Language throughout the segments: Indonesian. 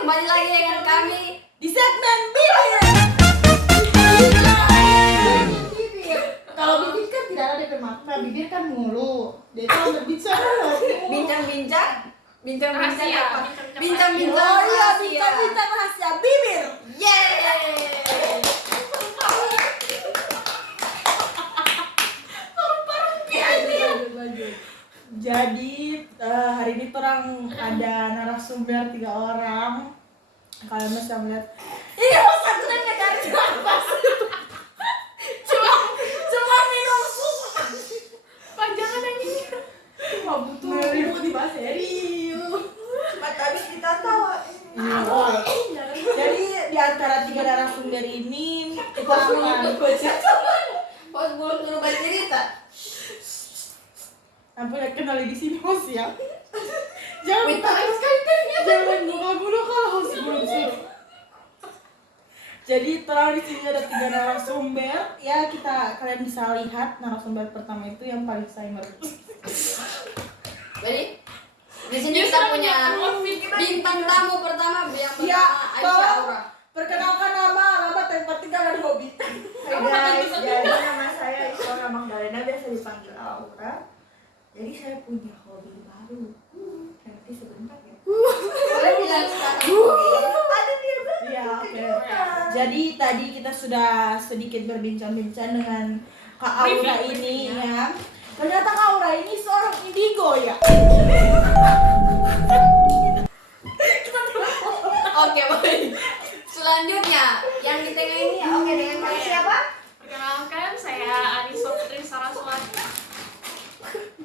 kembali lagi dengan kami di segmen bibir. Kalau bibir kan tidak ada DP makna, bibir kan mulu. Dia kalau berbicara bincang-bincang Rahasia. apa? Bincang-bincang oh iya, rahasia. bincang-bincang rahasia bibir. Yeay. Jadi hari ini orang ada narasumber 3 orang. Kalian bisa melihat ini satu dan dari nafas. Cuma minum susu. Panjangan ini. Cuma butuh dibahas serius. Mata habis kita tawa. Jadi di antara 3 narasumber ini kita akan Bos belum berubah cerita. Ampun, kenali di sini host ya. Jangan Wih, jangan buka kalau host belum suruh. Jadi terang di sini ada 3 narasumber. Ya kalian bisa lihat narasumber pertama itu yang paling saya ngerti. Jadi di sini kita punya bintang tamu pertama yang pertama Ya, Aisyah Aura. perkenalkan nama tempat tinggal dan hobi. Hai guys, jadi nama saya Isra Magdalena, biasa dipanggil Aura. Jadi saya punya hobi baru. Nanti sebentar ya. Boleh bilang sekarang. Ada dia banget. Ya, oke. Jadi tadi kita sudah sedikit berbincang-bincang dengan Kak Aura ini ya. Ternyata Kak Aura ini seorang indigo ya. Oke, baik. Selanjutnya yang di tengah ini oke dengan kalian siapa? Perkenalkan, saya Anissa Putri Saraswati.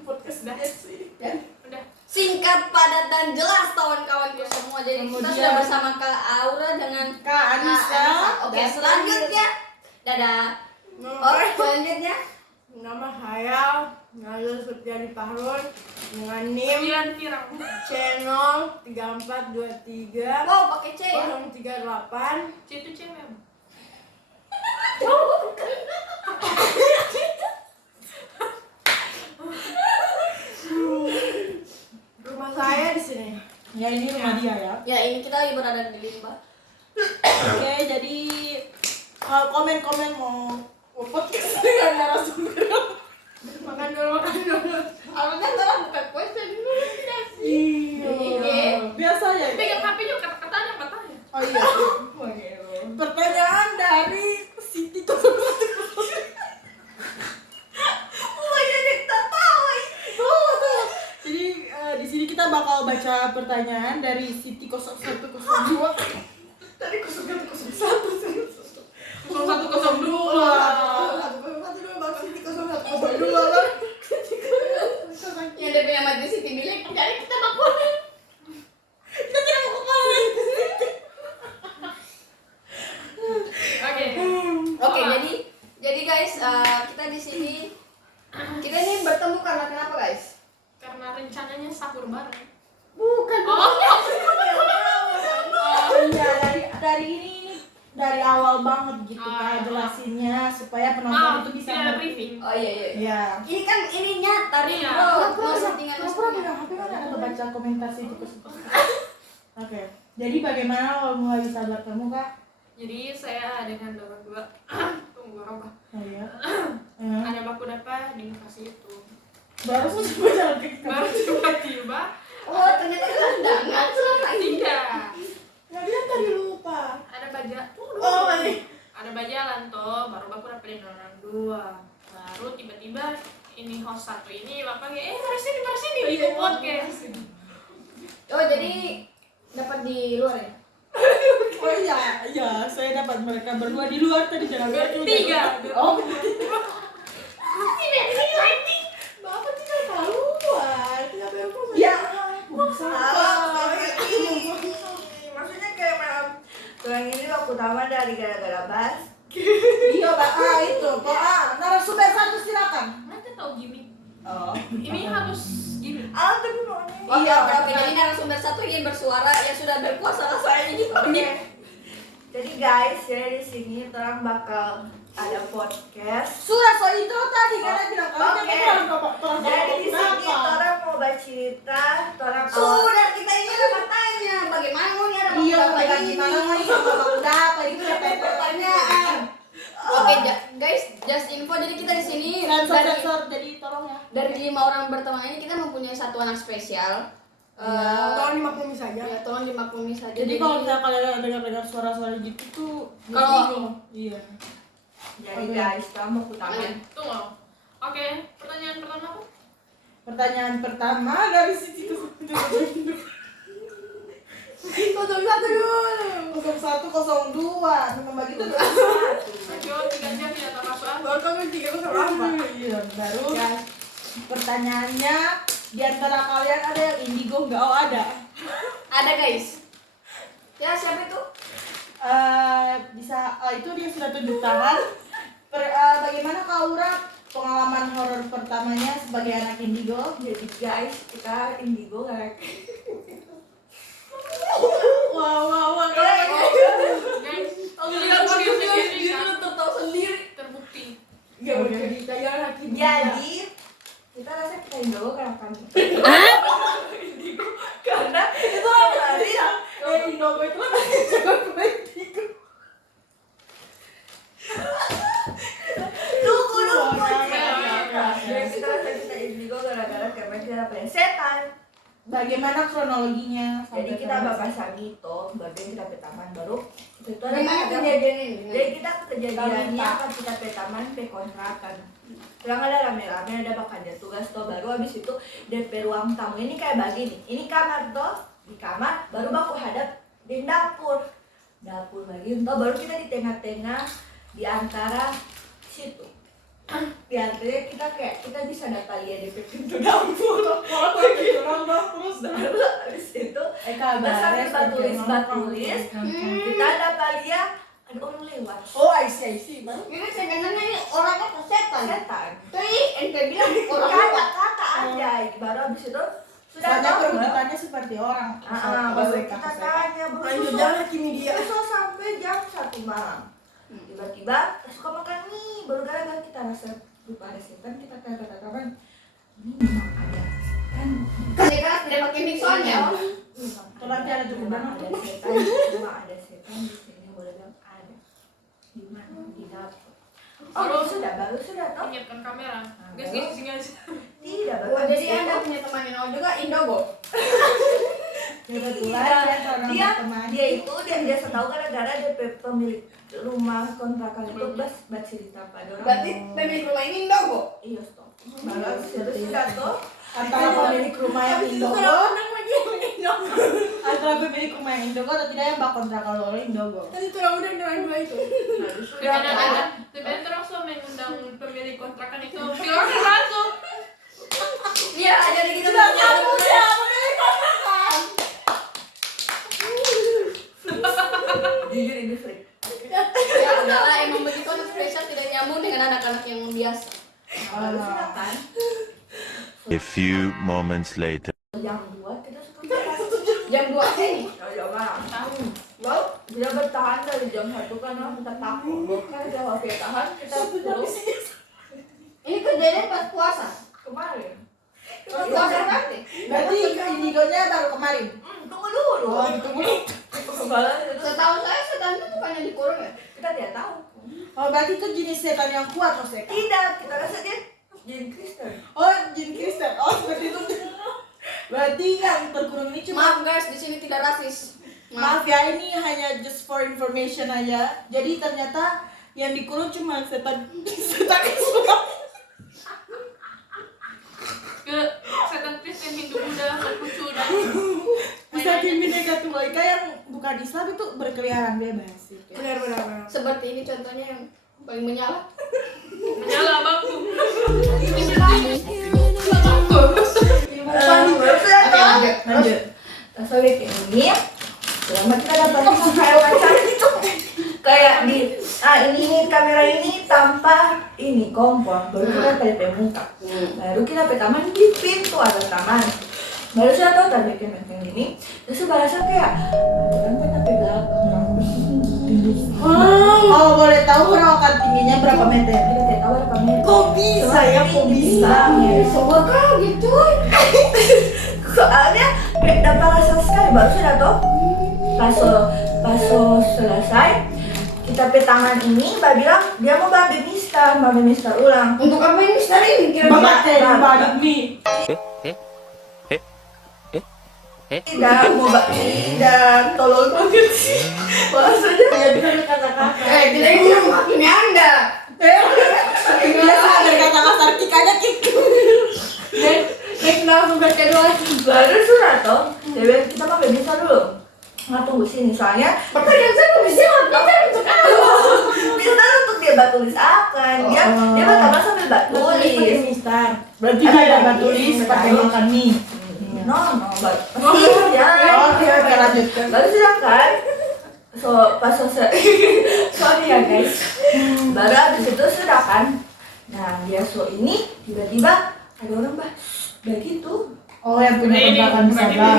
Podcast dah sih. Udah. Singkat, padat dan jelas kawan-kawanku semua. Jadi kita Kemudian- sudah bersama Kak Aura dengan Kak Anissa. Oke, Dan selanjutnya dadah. Oke, selanjutnya Nama saya Nazar Septiani Pahrun dengan NIM Sembilan pirang. channel 3423 wow pakai C ya. 038. Itu cewek. Rumah saya di sini. Ya ini rumah dia ya. Ya ini kita lagi berada di limbah. Oke, jadi kalau komen-komen mau podcast dengan narasumber. Makan dulu. Awalnya salah buka question dulu tidak sih. Iya. Biasa ya. Pegang HP juga kata-katanya katanya. Oh iya. Pertanyaan dari Siti 01. Oh iya kita tahu. Tuh. Jadi di sini kita bakal baca pertanyaan dari Siti 0102. Tadi 0101. 0102. Yang dia punya mati Siti bilang jadi kita makunin. Kita tidak mau kepala. Oke. Oke, jadi guys, kita di sini kita ini bertemu karena kenapa guys? Karena rencananya sahur bareng. Bukan. Oh. Iya, dari ini dari awal banget gitu Ah. Kak jelasinnya supaya penonton Maaf, itu bisa tidak ada ngerti. briefing. Oh iya. Iya. Ini kan ini nyata nih Iya. bro. Pura-pura Nggak settingan pura-pura megang HP kan ada baca komentar situ ke situ. Oke. Jadi bagaimana awal mulai bisa bertemu Kak? Jadi saya dengan orang dua. Tunggu apa? Oh iya. Ada baku dapa di lokasi itu. Baru saja jalan ke kita. Baru tiba-tiba Oh ternyata gelandangan selama ini. tidak. Nggak dia tadi lupa. Ada baja. Oh iya. Ada bajalan toh, baru baku dapa dengan orang dua. Baru tiba-tiba ini host satu ini bapak mari sini bikin podcast. Oh jadi dapat di luar ya? Oh iya, saya dapat mereka berdua di luar tadi jalan kaki. Tiga. Oh. Tidak ini lighting. Bapak tidak keluar. Tidak berapa. Ya. Maksudnya kayak malam tulang ini waktu utama dari gara-gara bas. Iya, Pak. Itu. Pak, narasumber satu silakan. Nanti tahu gimmick. Oh. Ini harus gimmick. Tapi pokoknya. Oke, Iya, oke. Jadi narasumber satu ingin bersuara yang sudah berkuasa lah saya ini. Oke. Jadi guys, jadi di sini orang bakal ada podcast. Sudah soal intro tadi kan dia bilang kalau Oke. Jadi di sini orang mau bercerita, orang Sudah kita ini ada matanya. Bagaimana mau nih ada Iya, beberapa spesial. Tolong dimaklumi saja. Ya, tolong dimaklumi saja. Jadi kalau misalnya kalian dengar suara-suara gitu tuh Kalau- iya. Jadi guys, kamu aku tangan. Tunggu. Oke, pertanyaan pertama apa? Pertanyaan pertama dari sisi 0102 membagi itu Ayo, 3 jam ya tanpa soal. Baru kan 308. Iya, baru pertanyaannya di antara kalian ada yang indigo nggak? Oh ada. Ada guys. Ya siapa itu? Bisa itu dia sudah tunjuk tangan. Bagaimana Kak Aura pengalaman horor pertamanya sebagai anak indigo? Jadi guys, kita indigo gak? Wah. Guys, lihat video sendiri kan. tahu sendiri. Terbukti. Ya udah kayak lagi. Jadi kita rasa kita indigo karena kami. Karena itu hari Indigo itu kan jangan indigo. Tunggu. Ya. Jadi kita rasa kita indigo gara-gara karena kita punya setan. Bagaimana kronologinya? Jadi kita bapak Samito, bagian kita ke taman baru. Itu ada Gimana kejadian ini? Jadi kita kejadiannya kan kita ke taman ke kontrakan. Kurang ada rame-rame ada bakal dia tugas toh baru habis itu DP ruang tamu ini kayak bagi nih. Ini kamar toh di kamar baru baku hadap di dapur. Dapur lagi toh baru kita di tengah-tengah di antara situ. Di antara kita bisa data lihat di pintu dapur. Terus baru habis itu kita sambil batulis kita data lihat ada orang lewat. Oh, I see. Ini sebenarnya ini orangnya setan. Setan. Tapi ente bilang orang Kata aja baru habis itu sudah Soalnya tahu perbuatannya seperti orang. baru kita tanya Lanjut jalan kimi dia. besok sampai jam 1 malam. Tiba-tiba kita suka makan mie baru gara-gara kita rasa lupa ada setan kita kata-kata ini memang ada setan. Ketika tidak pakai mix soalnya. Kalau nanti ada cukup Memang banget ada tuh. setan, memang ada setan di sini boleh bilang ada. Di mana? Di dapur. Baru sudah toh? Menyiapkan kamera. Guys, di sini aja. Tidak, baru Oh, habis jadi itu. Anda punya teman yang juga Indogo. Kebetulan Iya, dia teman. dia tahu gara-gara dia pemilik rumah kontrakan itu bas cerita pada orang. Berarti pemilik rumah ini Indogo. Iya stop. Malah sudah toh. Antara pemilik rumah yang Indogo, antara pemilik rumah yang Indogo atau tidak yang bak kontrakan oleh Indogo. Tadi tuh udah dengan dua itu. Sudah toh. Sebenarnya langsung mengundang pemilik kontrakan itu. Silakan langsung. Iya, jadi kita Sudah nyambung ya pemilik kontrakan. Jujur ini freak. Ya udahlah, emang begitu anak spesial tidak nyambung dengan anak-anak yang biasa. Lalu sudah kan. A few moments later. Jam 2 kita suka Jam 2 ini. ya bang. Wow. Dia bertahan dari jam 1 karena kita takut. Kan dia waktu tahan kita terus Ini kejadian pas puasa. kemarin. Pas puasa berarti. Berarti indigonya baru kemarin. Tunggu dulu. Oh, tunggu dulu. Kembali itu Setahu saya setan itu bukannya dikurung ya? kita tidak tahu. Oh, berarti itu jenis setan yang kuat loh, Sek. Tidak, kita rasa dia jin Kristen. Oh, jin Kristen. Oh, seperti itu. Berarti yang terkurung ini cuma Maaf guys, di sini tidak rasis. maaf ya, ini hanya just for information aja. Jadi ternyata yang dikurung cuma setan Islam. Ke setan Kristen, Hindu, Buddha, Konghucu dan Saking Bhinneka Tunggal Ika yang bukan Islam itu berkeliaran bebas gitu. Benar. Seperti ini contohnya yang paling menyala. menyala bangku. Lanjut. Sorry ini selama kita dapat kayak macam itu kayak di ini kamera ini tanpa ini kompor baru kita tadi muka baru kita ke taman di pintu ada taman baru saya tahu tadi kayak gini terus bahasa kayak ada kan tapi belakang Oh, boleh tahu perawakan tingginya berapa meter? kita tidak tahu ada kamera Kok bisa ya? Kok bisa? Semua kaget coy. soalnya kayak dapat rasa sekali baru sudah toh pas selesai kita petangan ini mbak bilang dia mau babi mister ulang Untuk apa ini Mister ini kira-kira? Bapak teh balik nih. Tidak mau tidak tolong banget sih bahasanya ya dengan kata-kata. Kita ini maksudnya Anda. Biasa ada kata kasar kik aja kik. Next langsung ke kedua. Baru surat toh. Dewi kita pakai bisa dulu. Nggak tunggu sini soalnya Pertanyaan saya kok bisa bisa untuk dia batu tulis akan dia pertama sambil batu tulis. Mister. Berarti dia ada batu tulis pakai makan mie. No pasti ya. Oke, lanjutkan. Baru sudah kan. Pas sorry ya guys. Baru habis itu sudah kan. Nah dia ini tiba-tiba ada orang udah gitu. Oh, yang punya kontrakan di sana.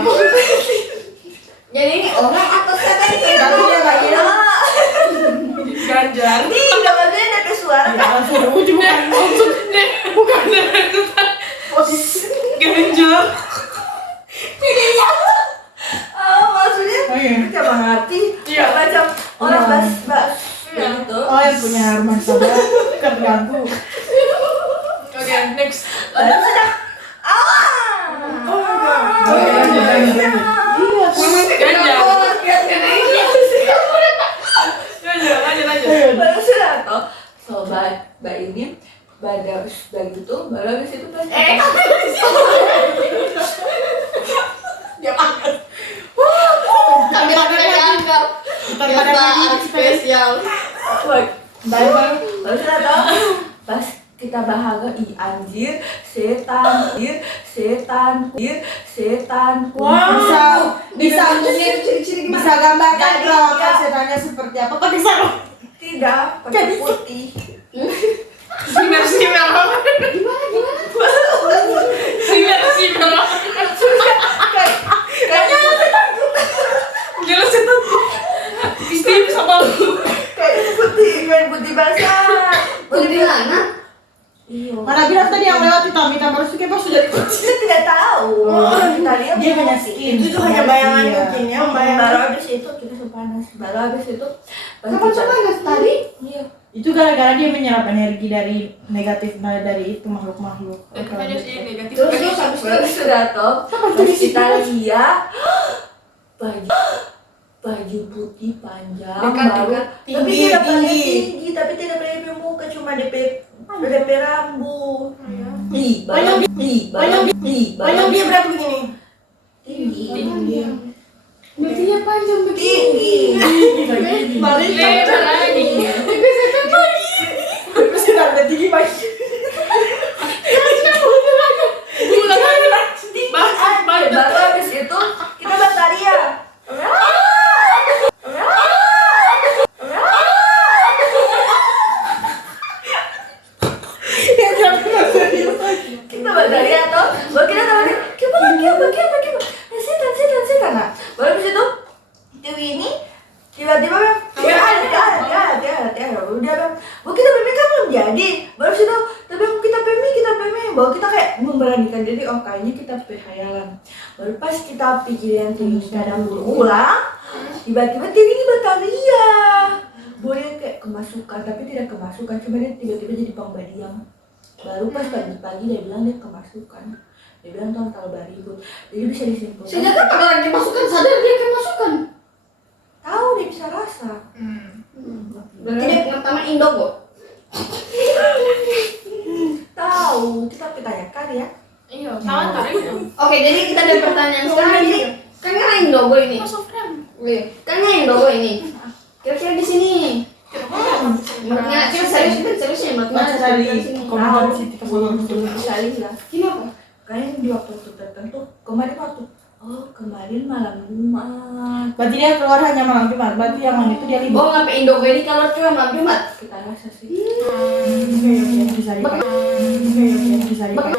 Jadi ini orang atau setan ini? Tapi dia nggak iya. Ganjar. Nih, nggak maksudnya ada suara kan? Jangan suruh ujung kan. Bukan itu kan. Ganjar. Maksudnya Oh, iya. kita mengerti. Iya. Macam orang bas gitu. Oh, yang punya rumah sabar terganggu. Oke, next. Baru sudah. Oh, iya. Ganjar. Lanjut. Baru sudah toh. Sobat, mbak ini pada udah gitu, baru habis itu pas Kami akan dianggap biasa anak spesial. baru sudah toh. Pas kita bahagia, anjir, setan. Bisa gambarkan perawakan setannya seperti apa? Pakai sarung. Tidak, pakai putih. Simer. Kayaknya Jelas itu. Steve sama kayak putih basah. Putih mana? Iya. Mana bilang tadi yang lewat hitam baru suka pas sudah dikunci. Kita tidak tahu. Kita lihat Dia hanya skin. Itu tuh hanya bayangan Iya. mungkin ya, Baru bayangan. habis itu kita sepanas. Baru habis itu pas Kapan kita- panas tadi? Iya. Itu gara-gara dia menyerap energi dari negatif dari itu makhluk-makhluk. dan katanya sih negatif. Terus habis Baru itu sudah toh. Pas kita lihat baju putih panjang Dekat, baru dekat. tapi Tinggi, tidak pakai tinggi. tinggi tapi tidak pakai muka cuma DP rambut. Panjang Panjang dia berapa begini? Tinggi. Berarti panjang Tinggi. Balik. Lebar lagi. Terus kita ada tinggi pagi. Baru habis itu kita bataria. Kita bataria toh. Baru kita tahu nih, apa? Setan. Nah, baru habis itu Dewi ini tiba-tiba dia udah bang, bahwa kita pemi kan belum jadi, baru habis itu tapi kita pemi, bahwa kita kayak memberanikan diri, oh kayaknya kita berhayalan. Baru pas kita pikiran terus kadang berulang, tiba-tiba Dewi ini bataria, boleh kayak kemasukan, tapi tidak kemasukan, cuma dia tiba-tiba jadi pembadian. Baru pas pagi-pagi dia bilang dia kemasukan, dia bilang total baribut, jadi bisa disimpulkan. Sejak kapan orang dimasukkan sadar dia kemasukan? Tahu dia bisa rasa. Berarti dia pengetahuan Indogo. Tahu, kita tanyakan ya. Iya, tangan tarik. Oke, jadi kita ada pertanyaan sekarang ini. Kan nggak Indogo ini. Masuk frame. Wih, kan nggak Indogo ini. Kira-kira di sini. Menurut nggak serius kan seriusnya menurut Baca nggak dari di sini. komentar di situ kesana. Sekali lah. Kenapa? Kayaknya di waktu tertentu kemarin malam Jumat. Berarti dia keluar hanya malam Jumat. Berarti yang malam itu dia libur. Oh, ngapa Indogo ini kalau cuma malam Jumat? Kita rasa sih. Bisa dipakai. Bisa dipakai.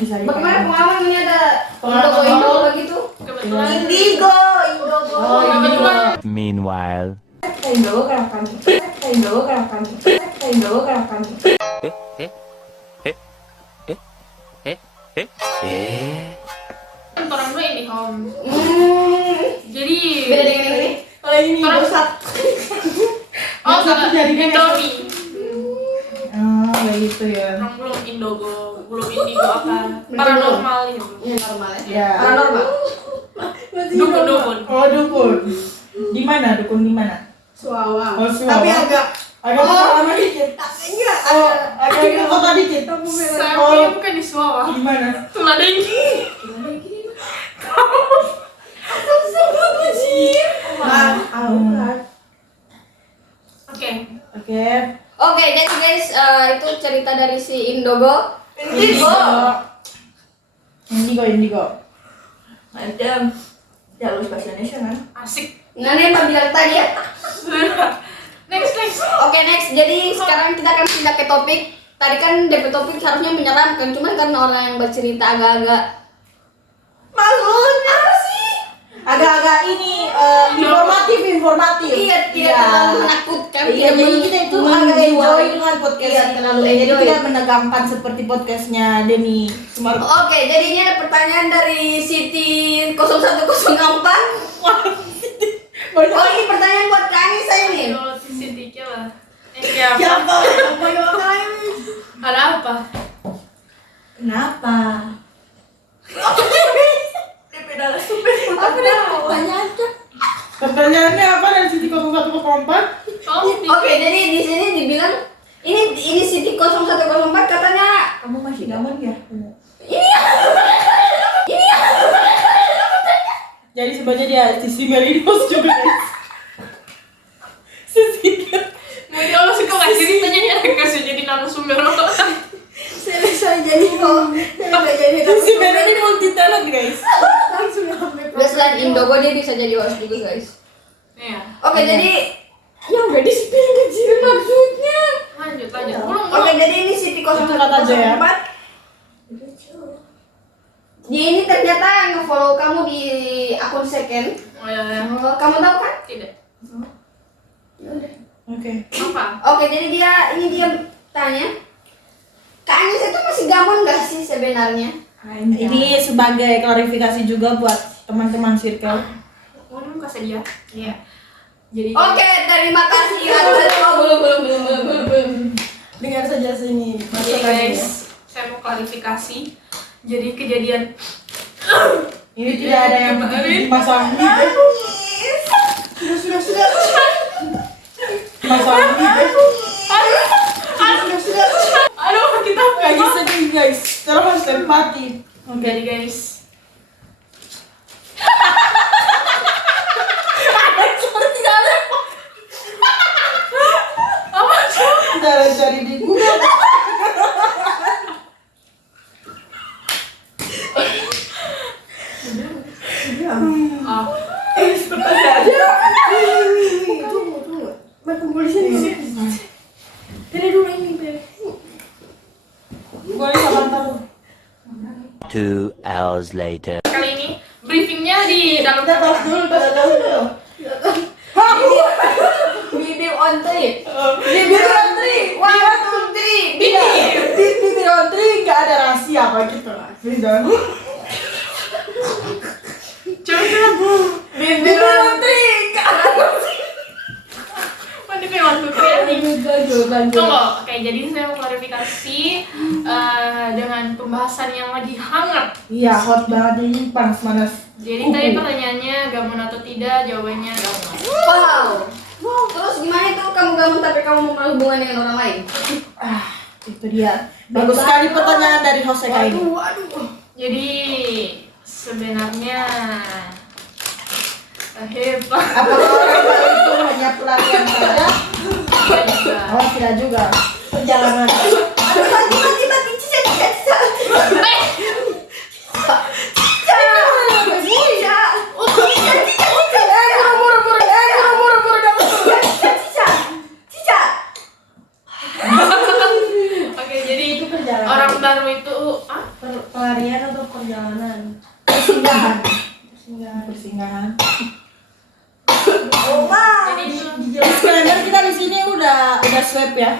Bisa Bagaimana dipakai. pengalaman ini ada Pengalaman Indogo baru. begitu? Kebetulan. Indigo. Oh, Kebetulan. Meanwhile. Kita Indigo kerakan. Orang gue ini home. Jadi Beda dengan ini. Kalau ini bosat. oh Satu kalau jadikan Indomie. Oh, kayak gitu ya. Orang belum Indigo apa paranormal gitu. Ini normal ya. Ya. Paranormal. Dukun. Oh, dukun. Di mana? Dukun di mana? Suawa. Oh, Suawa. Tapi agak Agak dikit. enggak. Oh, agak ke kota dikit. Saya bukan di Suawa. Di mana? Tuladengki. Oke. Oke. Oke, jadi guys, itu cerita dari si Indogo. Indigo. Mantap. Ya lu bahasa Indonesia kan? Asik. Nah, ini yang bilang tadi ya. Next. Oke, next. Jadi sekarang kita akan pindah ke topik. Tadi kan DP topik harusnya menyeramkan, cuman karena orang yang bercerita agak-agak Maksudnya apa sih? Agak-agak ini informatif. iya, tidak terlalu menakutkan. Iya, tidak jadi kita itu agak menjiwai. enjoy dengan podcast. Iya, terlalu Jadi enjoy. tidak menegangkan seperti podcastnya Denny Sumargo. Oke, jadi ini ada pertanyaan dari Siti 0104. Oh, ini pertanyaan buat Kak Anissa ini. Kalau sisi tiga lah. Siapa? Siapa? Apa yang makan? Ada apa? Kenapa? Pedala super Apa nih? Tanya aja. Pertanyaannya apa dari Siti 0104? Oke, jadi di sini dibilang ini Siti 0104 katanya Kamu masih gamon ya? Jadi sebenarnya dia Sisi Melinos juga guys. Sisi. Mau dia Allah suka nggak ceritanya dia kasih jadi narasumber. Selesai jadi kok. Selesai jadi Sisi Melinos ini multi talent guys. langsung sampai. udah selain Indogo dia bisa jadi host juga guys. Iya. Oke, jadi yang udah di-spill kecil maksudnya. Lanjut. Belum. Oke, jadi ini Siti Kata aja ya. 0104. Dia ini ternyata nge-follow kamu di akun second. Oh ya. Kamu tahu kan? Tidak. Oke. Apa? Oke, jadi dia tanya, Kak Anissa itu masih gamon gak sih sebenarnya? Ini sebagai klarifikasi juga buat teman-teman circle. Mau dulu kasih dia. Iya. Jadi. Oke, terima kasih. Belum. Dengar saja sini. Jadi guys, saya mau klarifikasi. Jadi kejadian Ini tidak ada yang dipasang di Sudah. pasang di aduh kita lagi sedih guys. Terus empati. Oke. Jadi guys, Kita harus cari di Google. oh, Tunggu. Main kumpul di sini. Pilih dulu ini, pilih. Gue sama tahu. 2 hours later. kali ini briefingnya di dalam Kita tos dulu, kita tos dulu. Bibir on three. Bibir antri. 1, 2, 3. Bibir antri nggak ada rahasia apa gitu lah. Jangan. coba Bibir antri. mandi kayak waktu training. Tunggu, oke jadi saya mau klarifikasi dengan pembahasan yang lagi hangat. Iya, hot banget ini panas-panas. Jadi tadi pertanyaannya gamon atau tidak, jawabannya gamon. Wow. Terus gimana itu kamu gamon tapi kamu mau berhubungan dengan orang lain? Itu dia. Bagus sekali pertanyaan dari Jose kali ini. Jadi sebenarnya hebat. Apakah orang baru itu hanya pelarian saja? juga. Oh, tidak juga. Perjalanan. Mati cica. Oke, jadi Itu perjalanan. orang baru itu Pelarian atau perjalanan? Persinggahan. jadi itu Disclaimer kita di sini udah swab ya.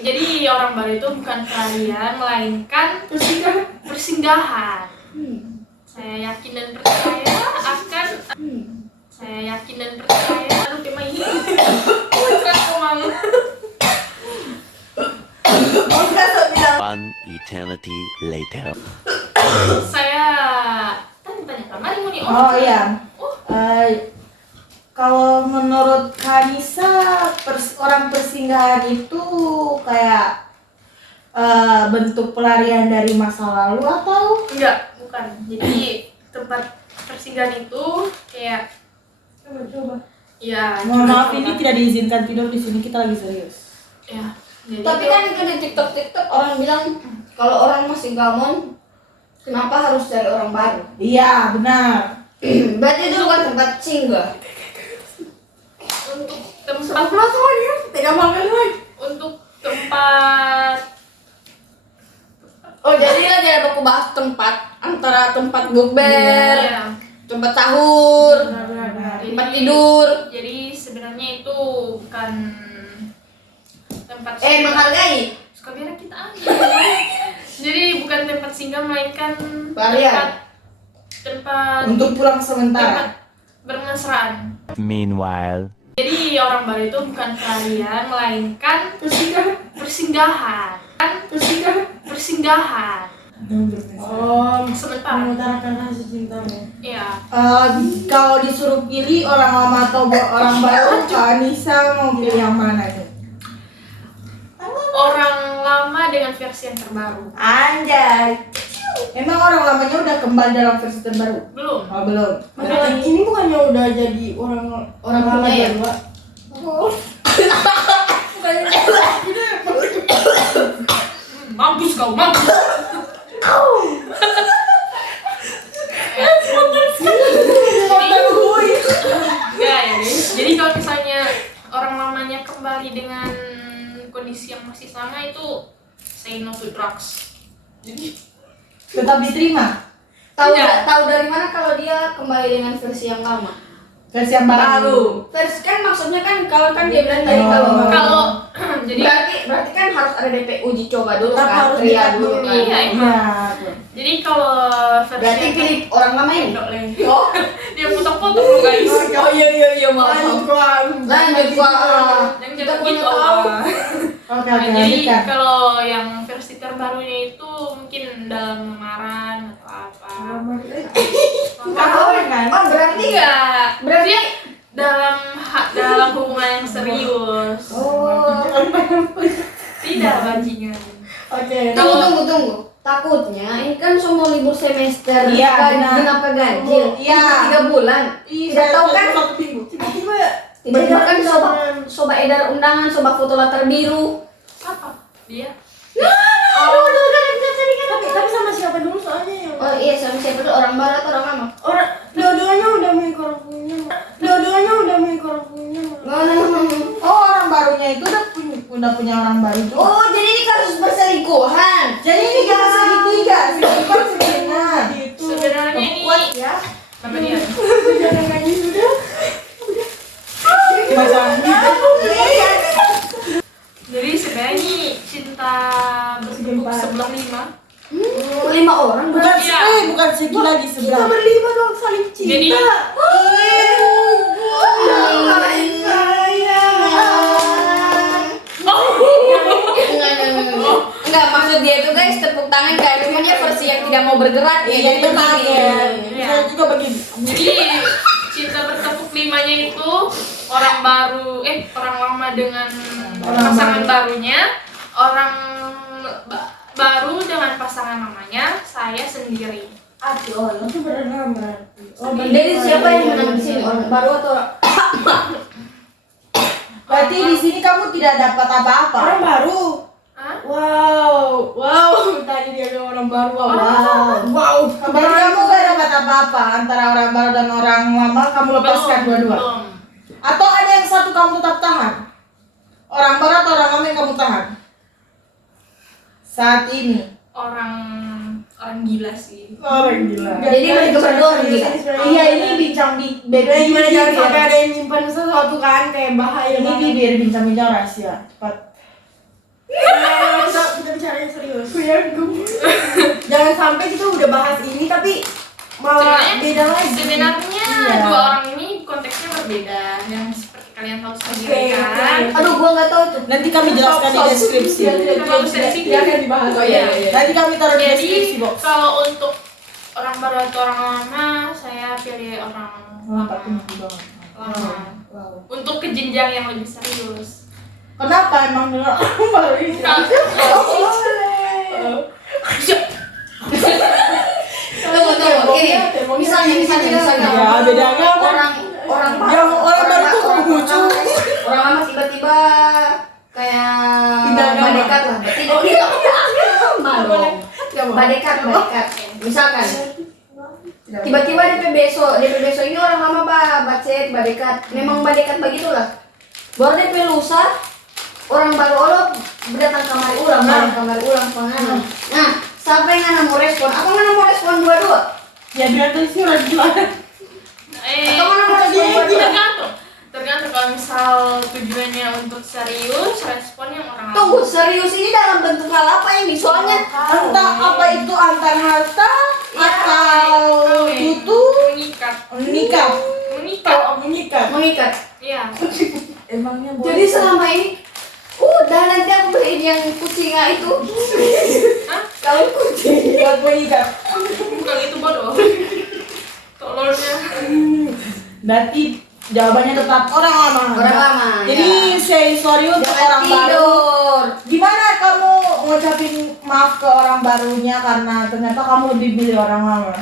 jadi orang baru itu bukan pelarian melainkan persinggahan. Saya yakin dan percaya akan aduh kemana ini keras kemang. Enggak sok bilang One eternity later. Saya tadi tanya kamar mau nih. Oh iya. Kalau menurut Kanisa, orang persinggahan itu kayak bentuk pelarian dari masa lalu atau? Enggak, bukan. Jadi tempat persinggahan itu kayak Coba. ya. Mohon maaf, coba. ini tidak diizinkan tidur di sini, kita lagi serius. Ya. Jadi Tapi kan itu di TikTok orang bilang kalau orang masih gamon, kenapa harus cari orang baru? Iya, benar. Berarti itu bukan tempat singgah. untuk tempat Tidak makan lagi. untuk tempat Oh jadi lah jadi aku bahas tempat antara tempat bukber, ya. tempat sahur, Benar. tempat tidur. Jadi sebenarnya itu bukan tempat Menghargai. suka berak kita ambil. Jadi bukan tempat singgah melainkan Pelarian. tempat Untuk pulang tempat sementara. bermesraan. Meanwhile. Jadi orang baru itu bukan pelarian melainkan persinggahan. Persinggahan. Sementara. Mengutarakan rasa cintamu. Iya. Kalau disuruh pilih orang lama atau orang baru, Kanisa mau pilih yang mana nih? Orang lama dengan versi yang terbaru. Anjay. Emang orang lamanya udah kembali dalam versi terbaru? Belum. Oh, belum. Ini bukannya udah jadi orang lama ya? ya, Mbak? Mampus kau, mampus. Enggak ya guys. Jadi kalau misalnya orang lamanya kembali dengan kondisi yang masih sama itu say no to drugs. Jadi Tetap diterima. Tahu Tidak. tahu dari mana kalau dia kembali dengan versi yang lama? Versi yang baru. Versi kan maksudnya kan kalau kan dia bilang dari Oh. kalau jadi berarti kan harus ada DP uji coba dulu Tetap kan, harus trial lihat dulu dulu. kan. iya. Iya. Jadi kalau versi Berarti yang pilih orang lama ini. Endok lagi. Oh, Dia foto-foto lu guys. iya maaf. Lanjut gua. Dan Kita jangan punya gitu. tahu. Oke, Nah, oke, jadi lanjutkan. kalau yang versi terbarunya itu mungkin dalam lamaran atau apa. kan? Oh, berarti Enggak. berarti Dalam hubungan yang serius. Oh. Tidak bajingan. Oke. Tunggu. Takutnya ini kan semua libur semester. Iya, benar. Kenapa ganjil? Iya. 3 bulan. Tidak tahu kan? Tiba-tiba Tiba-tiba kan soba edar undangan, soba foto latar biru. Apa? Dia? tapi sama siapa dulu soalnya ya? Oh iya, sama siapa tuh, orang barat atau orang lama? Orang dua-duanya udah milik orang punya. Oh, orang barunya itu udah punya orang baru juga. Oh, jadi ini kasus perselingkuhan. Jadi ini kita segitiga, segitiga sebenarnya. Gitu. Sebenarnya ini Ya. apa dia? Jangan nangis udah. Jadi sebenarnya ini cinta bertepuk sebelah lima. 5 orang Bukan Iya. bukan segi lagi Kita sebelah. berlima dong saling cinta. Jadi Enggak, maksud dia itu guys, tepuk tangan kayak namanya versi yang tidak mau bergerak ya. Iya, Jadi benar begini. ya. Iya. Saya juga begini. Jadi cinta bertepuk limanya itu orang lama dengan Orang pasangan baru. barunya, orang baru dengan pasangan lamanya, saya sendiri. Aduh, itu berenam berarti. Oh, Jadi siapa yang menang di sini? Orang baru atau orang? Berarti di sini kamu tidak dapat apa-apa. orang baru. Hah? Wow. Tadi dia bilang orang baru. Wow. Berarti kamu gak dapat apa-apa antara orang baru dan orang lama, kamu lepaskan dua-dua. Belum. Atau ada yang satu kamu tetap tahan? Orang baru atau orang lama yang kamu tahan? Saat ini. Orang gila sih. Orang gila. Jadi mereka berdua orang gila. Iya, ini bincang di Beda gimana jangan bibir. sampai ada yang nyimpan sesuatu kan kayak bahaya Ini banget. bibir bincang-bincang rahasia. Cepat. Kita bicara yang serius. Jangan sampai kita udah bahas ini tapi malah beda lagi. Sebenarnya Iya. dua orang ini konteksnya berbeda. Yang seperti Kalian tahu sendiri kan? Aduh, gua nggak tahu tuh. Nanti kami jelaskan di deskripsi. Terlalu sensitif. Dia akan dibahas. Oh iya. Nanti kami taruh di Jadi deskripsi box. kalau untuk orang baru atau orang lama, saya pilih orang lama. Wow. Untuk ke jenjang yang lebih serius. Kenapa emang dengan orang baru ini? Tunggu. Ini misalnya Ya, beda agama. orang Yang orang baru tuh lucu. Orang lama tiba-tiba kayak Tidak agama. badekat lah. Tidak agama dong. Badekat. Misalkan tiba-tiba DP besok ini orang lama bacet badekat. Memang badekat begitulah. Baru DP lusa orang baru olo datang kamar ulang penganan. Nah, siapa yang ngana mau respon? Apa ngana mau respon dua-dua? Ya biar tuh sih orang gimana? Atau ngana mau respon dua-dua? Tergantung kalau misal tujuannya untuk serius, responnya orang Tunggu, serius ini dalam bentuk hal apa ini? Soalnya Entah apa itu antar harta atau butuh mengikat. mengikat. Iya. Emangnya Jadi selama ini udah nanti aku beliin yang kucing itu. Hah? Kalau kucing buat mengikat. Bukan itu bodoh. Tololnya. Berarti jawabannya tetap orang lama. orang lama. Jadi say sorry untuk orang baru. tidur. Gimana kamu ngucapin maaf ke orang barunya karena ternyata kamu lebih pilih orang lama?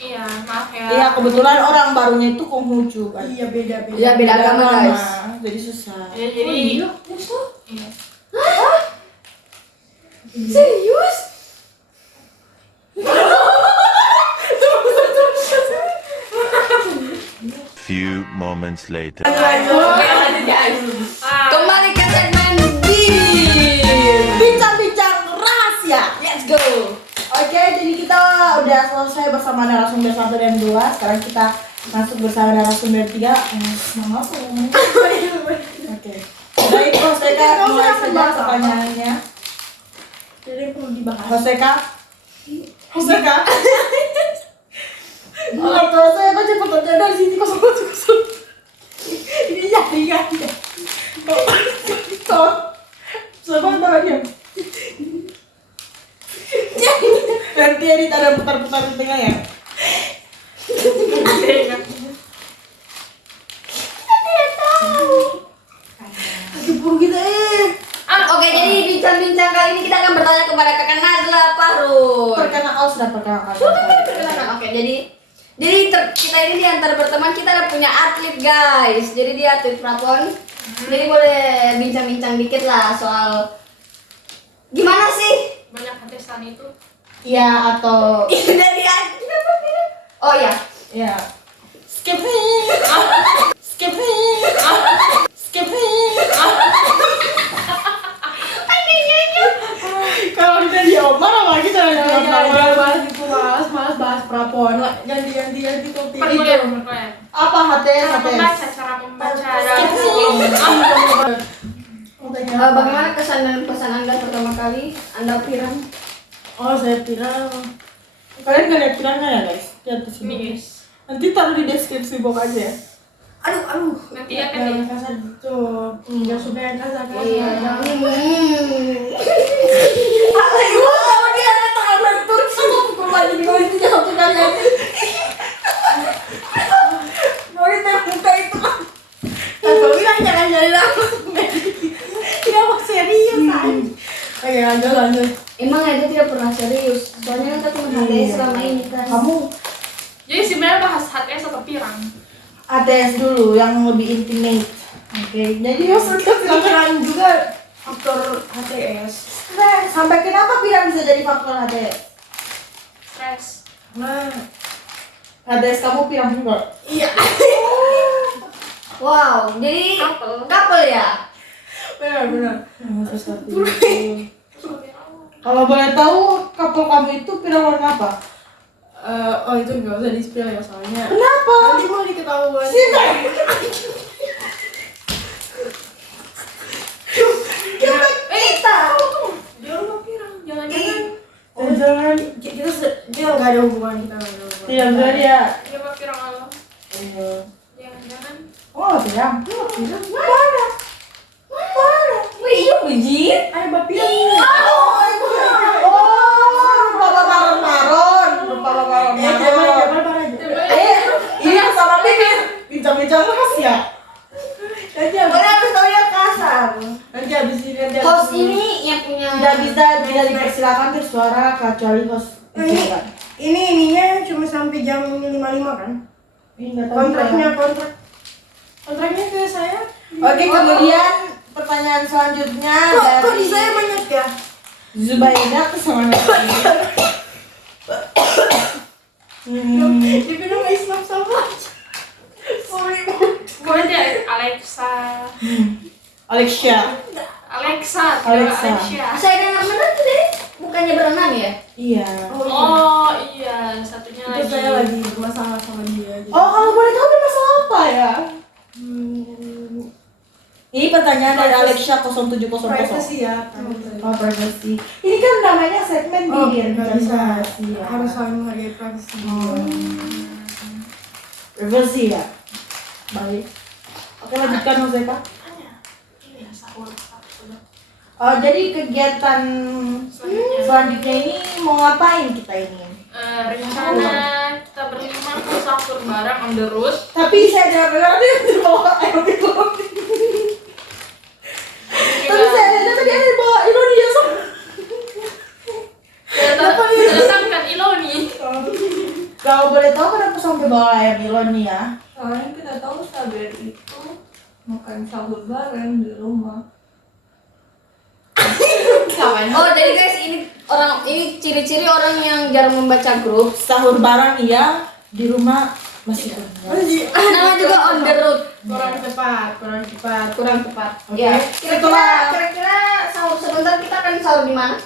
Iya, maaf ya. Iya, kebetulan orang barunya itu Konghucu kan. Iya beda. Ya beda agama guys. Jadi susah. Ya, jadi iya. Serius? Few moments later. Kembali ke segmen B. Bincang-bincang rahasia. Let's go. Oke, jadi kita udah selesai bersama narasumber 1 dan 2. Sekarang kita masuk bersama narasumber 3. Maaf, Oke. Baik, Mas Eka, mulai saja pertanyaannya. Jadi yang perlu dibahas. Mas Eka. Kalau saya baca pertanyaan dari sini 010. Ini ya. Coba dia. Nanti edit ada putar-putar di tengah ya. Oke, jadi bincang-bincang kali ini kita akan bertanya kepada Kakak Nazla Fahrul. Perkenalkan sudah perkenalkan. Perkenalkan. Oke, jadi kita ini di antara berteman kita ada punya atlet guys. Jadi dia atlet prapon. Jadi boleh bincang-bincang dikit lah soal gimana sih? Banyak kontestan itu. Iya atau Dari oh ya, ya. Skip. Kalau udah diomar lagi Jangan bahas itu malas bahas prapon. Ganti topik. Perkuliahan. apa HTS? Cara membaca. bagaimana kesan dan pesan Anda pertama kali Anda Piram? Oh, saya Piram. Kalian nggak lihat Piram ya guys? Lihat di Ini sini. guys. Nanti taruh di deskripsi box aja ya. Aduh. Nanti akan Jangan kasar gitu. Nggak suka yang kasar. Iya. Kalau dia tangan bentur sama pukul balik itu jangan suka lihat. Norit yang muka itu kan. Aku bilang jangan jadi langsung. Tidak mau serius aja. Oke, lanjut. Emang itu tidak pernah serius. Soalnya kita cuma HTS selama ini kan. Kamu Jadi sebenarnya bahas HTS atau pirang. ATS dulu yang lebih intimate. Oke, jadi Pikiran juga faktor HTS. sampai kenapa Piram bisa jadi faktor ATS? Stres. Nah, ATS kamu Piram juga? Wow, jadi couple ya? benar. Kalau boleh tahu couple kamu itu Piram warna apa? Oh itu nggak usah di-spill ya soalnya. Kenapa? Nanti mau diketahuan. Jangan mau pirang. Jangan-jangan. Oh jangan. Dia nggak ada hubungan kita nggak ada hubungan. Tidak benar ya. Dia mau pirang Allah. Jangan-jangan. Oh, tidak. Mana? Wih, iya bejit. Ada babi. Rupa maron-maron. Rupa maron-maron. Iya sama bibir. Bincang-bincang rahasia. Nanti Boleh habis tahu yang kasar. habis ini nanti. Host ini yang punya Tidak dipersilakan bersuara kecuali host. Ini ininya cuma sampai jam 5.05 kan? Kontraknya ke saya. Oke, kemudian pertanyaan selanjutnya Kok di dari saya banyak ya? Zubaida ke sama Dibilang Islam sama. Sorry. Boleh deh Alexa. Alexia. Alexia. saya dengar benar tuh deh. Bukannya berenam ya? Iya. Oh iya, satunya Itu lagi. saya lagi bermasalah sama dia. Gitu. Oh, kalau boleh tahu ada masalah apa ya? Ini pertanyaan dari Alexia 0700. Privacy ya. Oh, privacy. Ini kan namanya segmen Oh, bibir, nggak bisa. Iya. Harus saling menghargai privacy. Privacy ya. Baik. Oke, lanjutkan Mas Eka. Ini ya, sahur. Oh, jadi kegiatan selanjutnya ini mau ngapain kita ini? Rencana kita berlima ke sahur bareng on the road. Tapi saya dengar dia dibawa air minum. Tapi saya dengar tadi ada dibawa Indonesia sama. Datangkan Iloni. Kalau boleh tahu kenapa sampai bawa air melon nih ya? Soalnya kita tahu Saber itu makan sahur bareng di rumah. Oh, jadi guys, ini ciri-ciri orang yang jarang membaca grup. Sahur bareng iya, di rumah masih banyak. Nama juga on the road. Kurang tepat. Kurang tepat. Oke. Ya. Kira-kira sahur sebentar kita akan sahur di mana?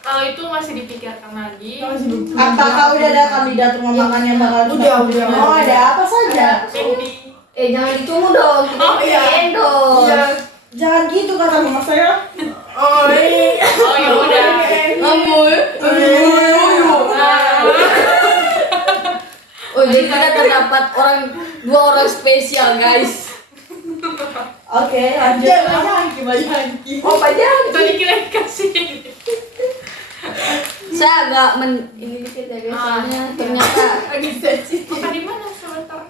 Kalau itu masih dipikirkan lagi. Apakah udah ada kandidat rumah makan yang bakal Udah. Oh, ada apa saja? Pendi. Jangan ditunggu dong. Kita Oh, iya. endorse. Iya. Jangan gitu kata mama saya. Oh, ini. Oh ya udah. Ngomong. Oh, jadi kita terdapat dua orang spesial, guys. Oke, lanjut. Oh, panjang. Itu dikira dikasih. Saya agak ini dikit ya guys, soalnya ternyata Agak sensitif. Makan di mana sebentar?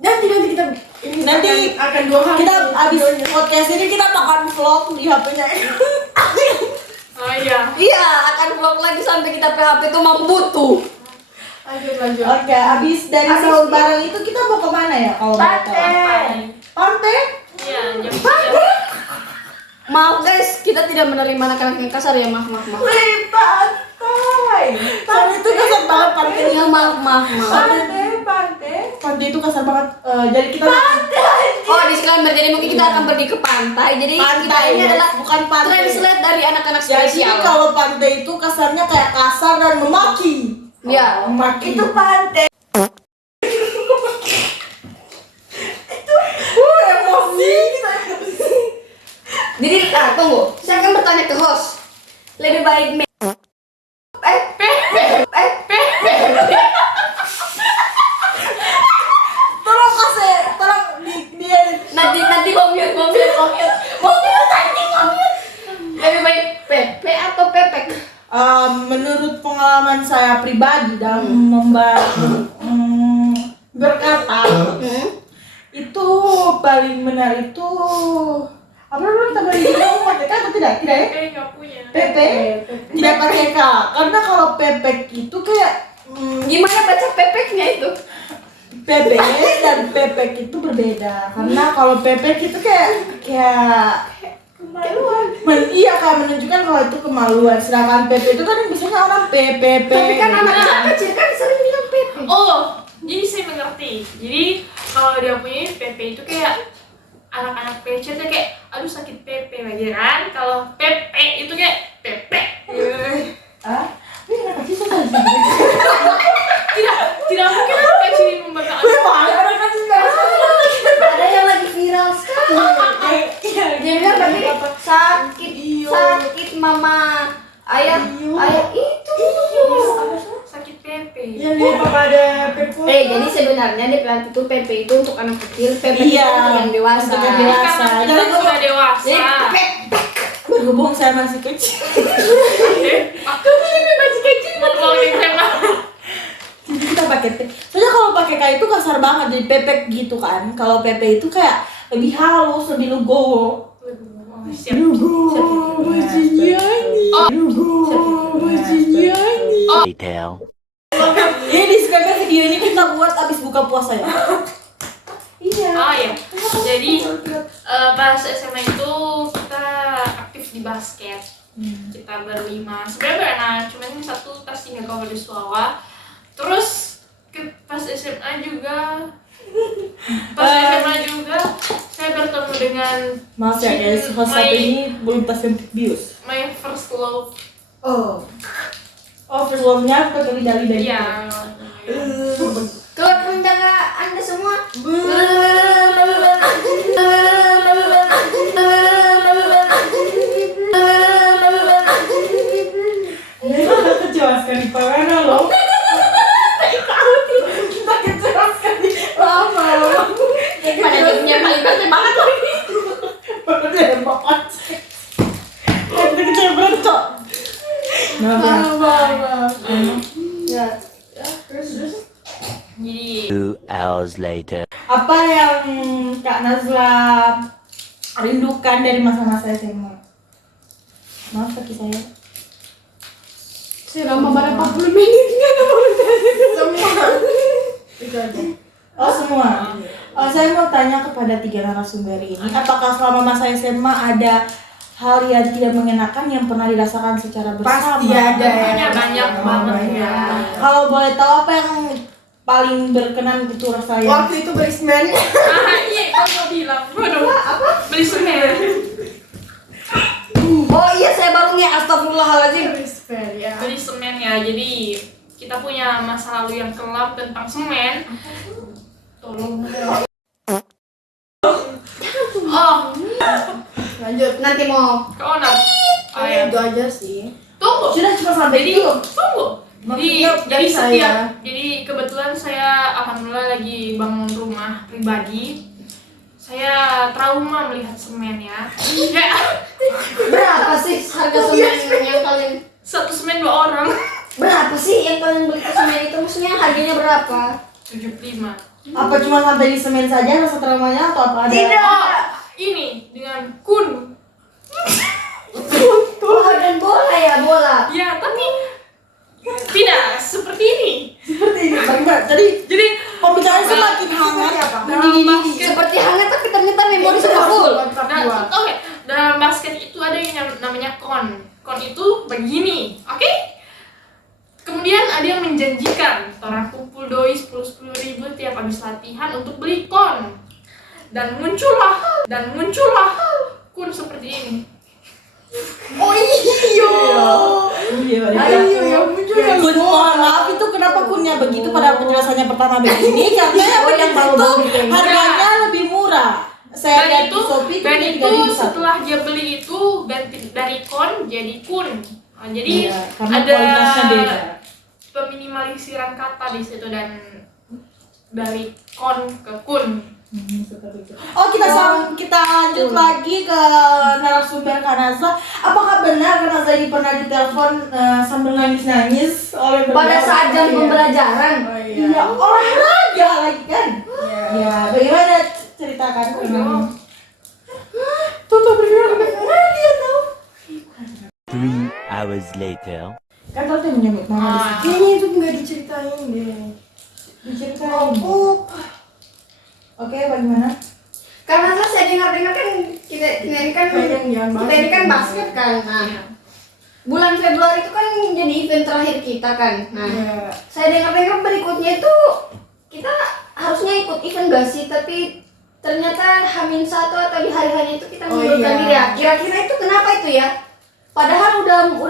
Nanti kita ini Nanti akan 2 hari. Kita abis podcast ini kita makan vlog di HP-nya. Oh iya. iya akan vlog lagi sampai kita PHP itu membutuh. Lanjut. Oke, abis dari sahur bareng itu kita mau kemana ya kalau boleh tahu? Pantai? Iya, jam Maaf guys, kita tidak menerima anak-anak yang kasar ya, maaf. Wih, pantai. Soalnya itu kasar banget pantai. Ya maaf. Pantai itu kasar banget. Jadi kita Oh, disclaimer, jadi mungkin kita akan pergi ke pantai. Jadi kita Pantai, ini guys, adalah bukan pantai. translate dari anak-anak Jadi spesial. kalau pantai itu kasarnya kayak kasar dan memaki. Ya. Memaki. Itu pantai. Emosi. Jadi tunggu, saya akan bertanya ke host. Lebih baik Tolong dia. nanti mobil. Lebih baik PP atau pepek? Menurut pengalaman saya pribadi dalam berkata itu paling benar itu apa namanya kita beri bilang pakai K atau tidak ya nggak punya. PP tidak pakai K karena kalau pepek itu kayak Gimana baca pepeknya itu? pepek dan pepek itu berbeda karena kalau pepek itu kayak kemaluan iya kayak menunjukkan kalau itu kemaluan sedangkan PP itu kan yang biasanya orang PPP Tapi kan anak-anak kecil kan sering bilang pepe. Oh, jadi saya mengerti. Jadi kalau dia punya PP itu kayak anak-anak kecil tuh kayak aduh sakit PP lagi kan. Kalau PP itu kayak PP. ini anak kecil susah sih Tidak mungkin anak kecil ini membaca Ada yang lagi viral sekali. Dia bilang berarti sakit mama ayah itu. sakit PP. Yang di papa ada perpu Jadi sebenarnya di pelatih itu PP itu untuk anak kecil, PP itu Iya, untuk yang dewasa. untuk yang Jadi dewasa. karena kita Jangan sudah dewasa. Berhubung saya masih kecil. Aku ini masih kecil. Ngomongin tema. Jadi kita pakai T. Soalnya kalau pakai K itu kasar banget, jadi pepek gitu kan. Kalau PP itu kayak lebih halus, lebih legowo. Siap. Detail. Ini disclaimer video ini kita buat abis buka puasa ya. Oh ya, jadi pas SMA itu kita aktif di basket. Kita berlima, sebenarnya berenang, cuman ini satu tas tinggal kalau di Suawa. Terus pas SMA juga, saya bertemu dengan Maaf ya guys, host satu ini belum tersentuh bius. my first love. Oh, first love-nya pakai dari Iya. Keluar menjaga Anda semua. Kecewa sekali Parana loh. Kita kecewa sekali. Lama. Pada tipnya paling keren banget loh. Baru dia banget. Kita kecewa berat cok. Maaf. Ya. Jadi 2 hours later. Apa yang Kak Nazla rindukan dari masa-masa SMA? Maaf kaki saya. Selama barang 40 menit nggak ada Semua. Oh semua. Saya mau tanya kepada 3 narasumber ini, apakah selama masa SMA ada hal yang tidak mengenakan yang pernah dirasakan secara bersama? Pasti ada ya. banyak banget ya. Kalau boleh tahu apa yang paling berkenan itu rasanya? Waktu itu berismen. Iya, kamu mau bilang, waduh, apa? Beli semen. Oh iya, saya baru nih, astagfirullahaladzim. Berismen ya. Beli semen ya, jadi kita punya masa lalu yang kelam tentang semen. Tolong. Oh, Lanjut. Nanti mau. ke owner. Oh ya, Itu aja sih. tunggu. Sudah cuma sampai Jadi, itu. tunggu. Jadi, Maksudnya jadi dari setiap, saya. jadi kebetulan saya alhamdulillah lagi bangun rumah pribadi. Saya trauma melihat semen ya. Ya, Berapa sih harga semen yang kalian? satu semen 2 orang. Berapa sih yang kalian beli semen itu? Maksudnya harganya berapa? 75. Apa cuma sampai di semen saja rasa traumanya atau apa ada? Oh, ini dengan kun. Oh, dan bola ya, bola. Ya, tapi tidak seperti ini. Seperti ini, Bang. Jadi pembicaraan semakin hangat. Dalam Seperti hangat tapi ternyata memori sudah full. Oke, dalam basket itu ada yang namanya kon. Kon itu begini, oke? Kemudian ada yang menjanjikan orang kumpul doi 10 ribu tiap habis latihan untuk beli kon. Dan muncullah kun seperti ini. Oh iya. Iya, Kun, mohon maaf itu kenapa kunnya begitu pada penjelasannya pertama begini karena yang Oh, yang begitu baru itu banget. harganya lebih murah. Saya lihat di Shopee itu dan jadi itu 3.000 satu. setelah dia beli itu ganti dari kon jadi kun. Nah, jadi Iya, karena ada kualitasnya beda. peminimalisan kata di situ dan dari kon ke kun. Oh kita lanjut lagi ke narasumber Kak Nazla. Apakah benar Kak Nazla ini pernah ditelepon sambil nangis-nangis oleh Pada beberapa saat jam orang? pembelajaran. Oh Iya, iya. olahraga lagi kan? Iya, bagaimana ceritakan? Tutup bergerak dia tahu. 3 hours later. Kan kalau tuh menyebut nama di situ. Kayaknya itu nggak diceritain deh. Diceritain. Oke, bagaimana? Karena saya dengar-dengar kan kita ini kan kita ini kan basket kan. Nah, bulan Februari itu kan jadi event terakhir kita kan. Nah, saya dengar-dengar berikutnya itu kita harusnya ikut event gak sih, tapi ternyata H-1 atau di hari-harinya itu kita mengundurkan diri ya. Kira-kira itu kenapa itu ya? Padahal udah mau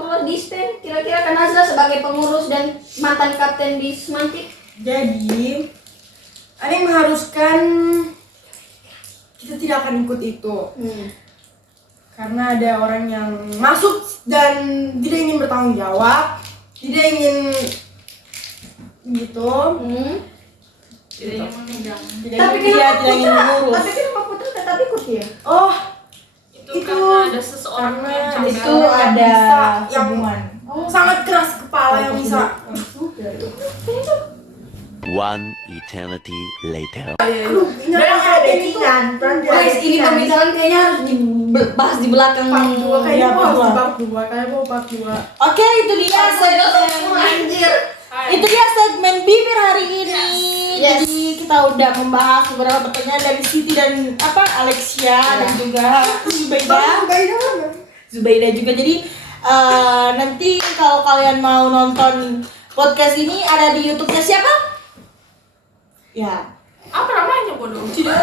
keluar dispen. Kira-kira Kak Nazla sebagai pengurus dan mantan kapten di Semantik. Jadi ada yang mengharuskan kita tidak akan ikut itu karena ada orang yang masuk dan tidak ingin bertanggung jawab, tidak ingin gitu. Tidak yang memegang. Tapi dia tidak ingin mengurus. Tapi kenapa Putra tetap ikut ya? Oh, Itu karena ada seseorang yang karena itu cambar. ada yang hubungan. sangat keras kepala yang bisa. One eternity later. Udah ada backingan. Guys, ini pembicaraan kayaknya harus dibahas di belakang. Part 2 kayaknya Iya, mau part dua. part 2 kayaknya mau part 2. Oke, itu dia segmen. Anjir. Itu dia segmen bibir hari ini. Yes. Jadi kita udah membahas beberapa pertanyaan dari Siti dan Alexia dan juga Zubaida juga. Jadi nanti kalau kalian mau nonton podcast ini ada di YouTube-nya siapa? Ya. Apa namanya bodoh? Tidak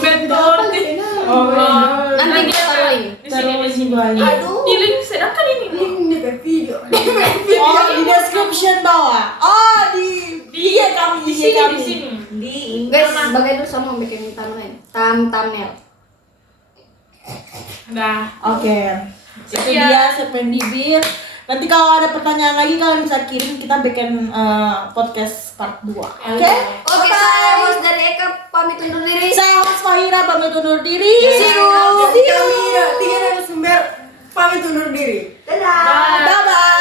Bentor. Nanti kita taruh link. Di sini. Aduh. Di link sedangkan ini. Ini video. Oh, di description bawah. Oh, di IG kami, Di IG sini, kami. di sini. Guys, sebagai dulu sama bikin thumbnail. Dah. Oke. Itu Sekian. dia segmen bibir. Nanti kalau ada pertanyaan lagi kalian bisa kirim, kita bikin podcast part 2. Oke? Oke, saya host dari Eka pamit undur diri. Saya host Fahira pamit undur diri. See you. Kami 3 narasumber pamit undur diri. Dadah. Bye bye.